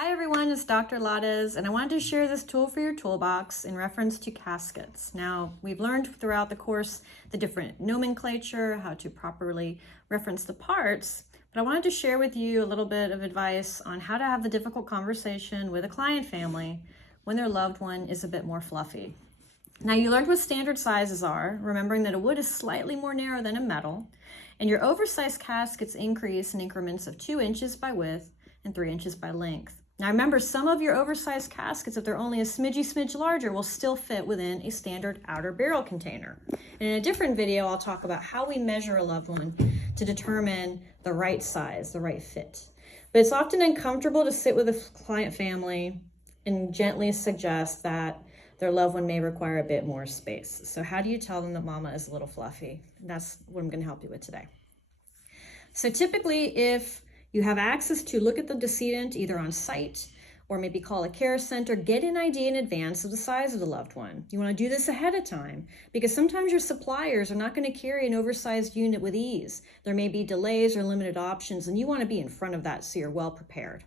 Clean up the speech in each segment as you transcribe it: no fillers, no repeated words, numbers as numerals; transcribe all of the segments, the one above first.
Hi everyone, it's Dr. Lades, and I wanted to share this tool for your toolbox in reference to caskets. Now, we've learned throughout the course the different nomenclature, how to properly reference the parts, but I wanted to share with you a little bit of advice on how to have the difficult conversation with a client family when their loved one is a bit more fluffy. Now, you learned what standard sizes are, remembering that a wood is slightly more narrow than a metal, and your oversized caskets increase in increments of 2 inches by width and 3 inches by length. Now remember, some of your oversized caskets, if they're only a smidge larger, will still fit within a standard outer barrel container. And in a different video, I'll talk about how we measure a loved one to determine the right size, the right fit. But it's often uncomfortable to sit with a client family and gently suggest that their loved one may require a bit more space. So how do you tell them that mama is a little fluffy? That's what I'm going to help you with today. So typically, if you have access to look at the decedent either on site or maybe call a care center, get an idea in advance of the size of the loved one. You want to do this ahead of time because sometimes your suppliers are not going to carry an oversized unit with ease. There may be delays or limited options, and you want to be in front of that so you're well prepared.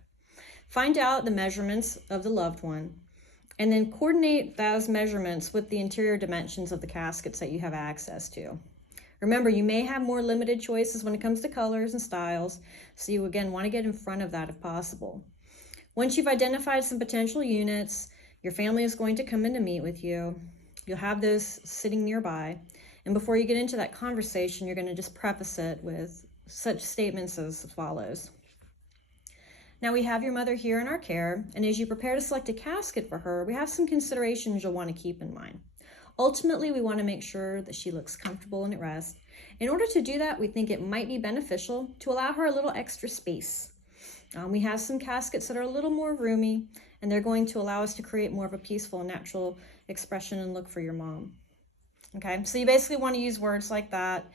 Find out the measurements of the loved one and then coordinate those measurements with the interior dimensions of the caskets that you have access to. Remember, you may have more limited choices when it comes to colors and styles, so you again want to get in front of that if possible. Once you've identified some potential units, your family is going to come in to meet with you. You'll have those sitting nearby, and before you get into that conversation, you're going to just preface it with such statements as follows. Now, we have your mother here in our care, and as you prepare to select a casket for her, we have some considerations you'll want to keep in mind. Ultimately, we want to make sure that she looks comfortable and at rest. In order to do that, we think it might be beneficial to allow her a little extra space. We have some caskets that are a little more roomy, and they're going to allow us to create more of a peaceful and natural expression and look for your mom. Okay, so you basically want to use words like that.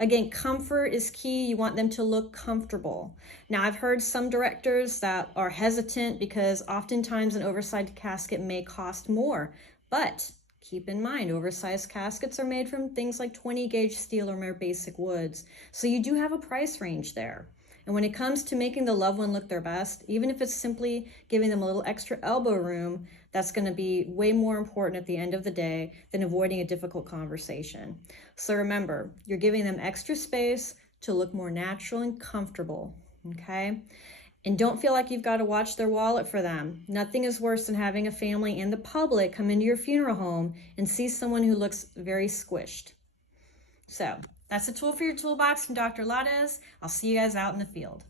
Again, comfort is key. You want them to look comfortable. Now, I've heard some directors that are hesitant because oftentimes an oversized casket may cost more, but keep in mind, oversized caskets are made from things like 20 gauge steel or more basic woods. So you do have a price range there. And when it comes to making the loved one look their best, even if it's simply giving them a little extra elbow room, that's going to be way more important at the end of the day than avoiding a difficult conversation. So remember, you're giving them extra space to look more natural and comfortable, okay? And don't feel like you've got to watch their wallet for them. Nothing is worse than having a family and the public come into your funeral home and see someone who looks very squished. So that's a tool for your toolbox from Dr. Lades. I'll see you guys out in the field.